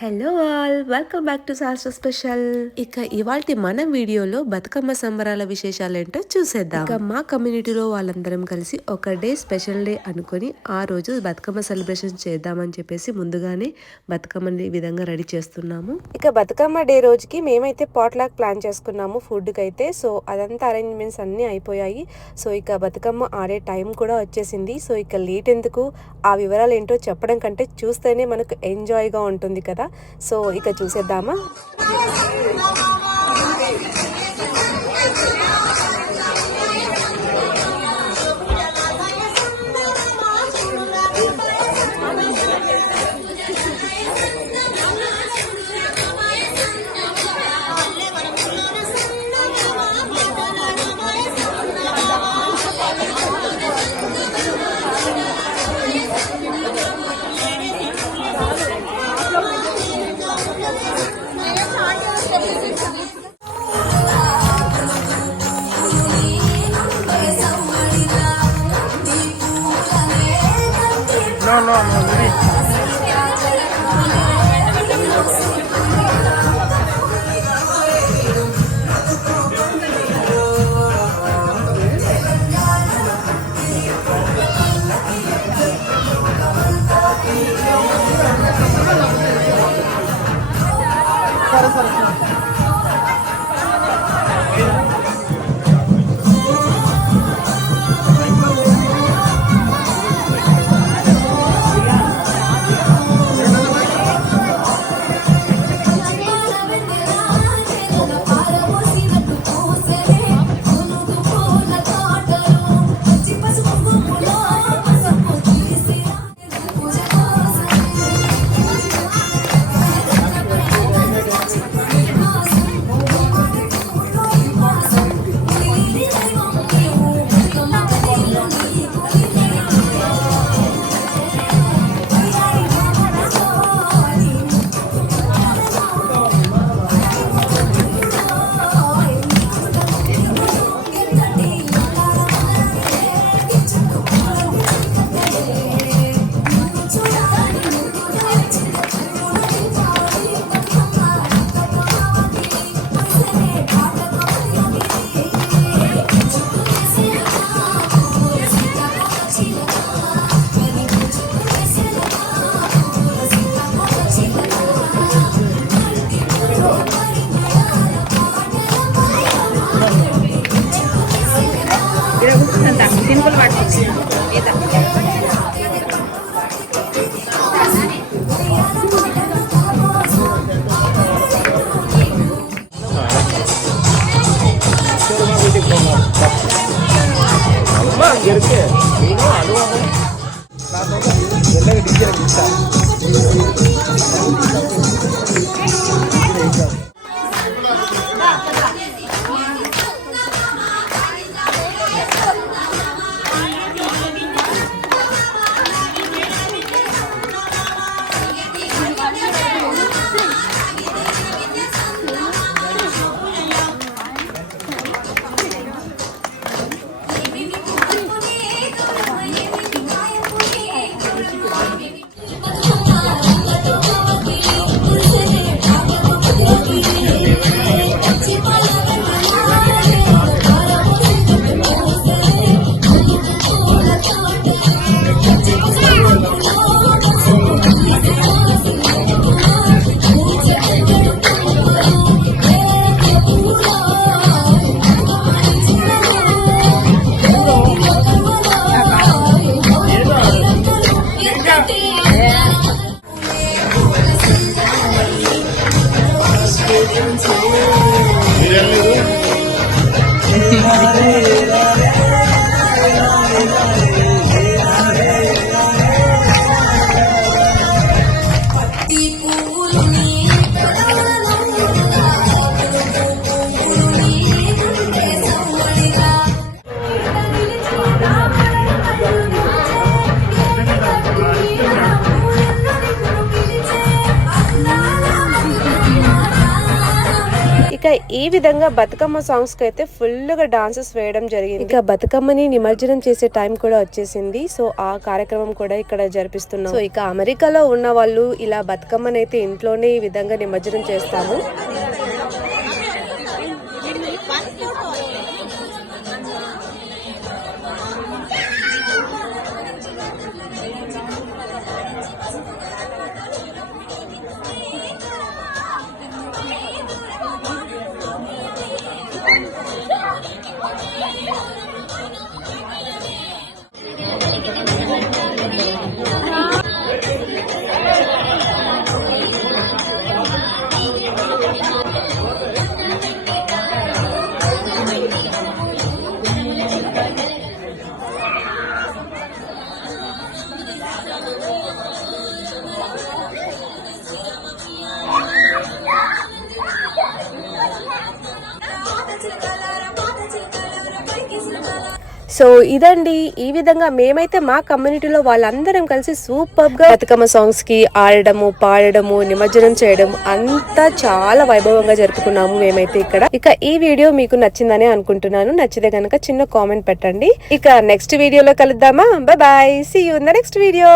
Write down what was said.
Hello all welcome back to శాస్త్ర special. ఇక ఇవాల్టి మన వీడియోలో బతుకమ్మ సంబరాల విశేషాలు ఏంటో చూసేద్దాం. ఇక మా కమ్యూనిటీలో వాళ్ళందరం కలిసి ఒక డే స్పెషల్ డే అనుకొని ఆ రోజు బతుకమ్మ సెలబ్రేషన్ చేద్దామని చెప్పేసి ముందుగానే బతుకమ్మని ఈ విధంగా రెడీ చేస్తున్నాము. ఇక బతుకమ్మ డే రోజుకి మేమైతే పాట్లాక్ ప్లాన్ చేసుకున్నాము ఫుడ్కి అయితే. సో అదంతా అరేంజ్మెంట్స్ అన్నీ అయిపోయాయి. సో ఇక బతుకమ్మ ఆడే టైం కూడా వచ్చేసింది. సో ఇక లేట్ ఎందుకు, ఆ వివరాలు ఏంటో చెప్పడం కంటే చూస్తేనే మనకు ఎంజాయ్గా ఉంటుంది కదా. సో ఇక చూసేద్దామా. ఇక ఈ విధంగా బతుకమ్మ సాంగ్స్ కి అయితే ఫుల్ గా డాన్సెస్ వేయడం జరిగింది. ఇక బతుకమ్మని నిమజ్జనం చేసే టైం కూడా వచ్చేసింది. సో ఆ కార్యక్రమం కూడా ఇక్కడ జరిపిస్తున్నాం. సో ఇక అమెరికాలో ఉన్న వాళ్ళు ఇలా బతుకమ్మని అయితే ఇంట్లోనే ఈ విధంగా నిమజ్జనం చేస్తాము. సో ఇదండి, ఈ విధంగా మేమైతే మా కమ్యూనిటీలో వాళ్ళందరం కలిసి సూపర్ గా బతుకమ్మ సాంగ్స్ కి ఆడడము, పాడడము, నిమజ్జనం చేయడం అంతా చాలా వైభవంగా జరుపుకున్నాము మేమైతే ఇక్కడ. ఇక ఈ వీడియో మీకు నచ్చిందని అనుకుంటున్నాను. నచ్చితే కనుక చిన్న కామెంట్ పెట్టండి. ఇక నెక్స్ట్ వీడియోలో కలుద్దామా? Bye bye, see you in the next video.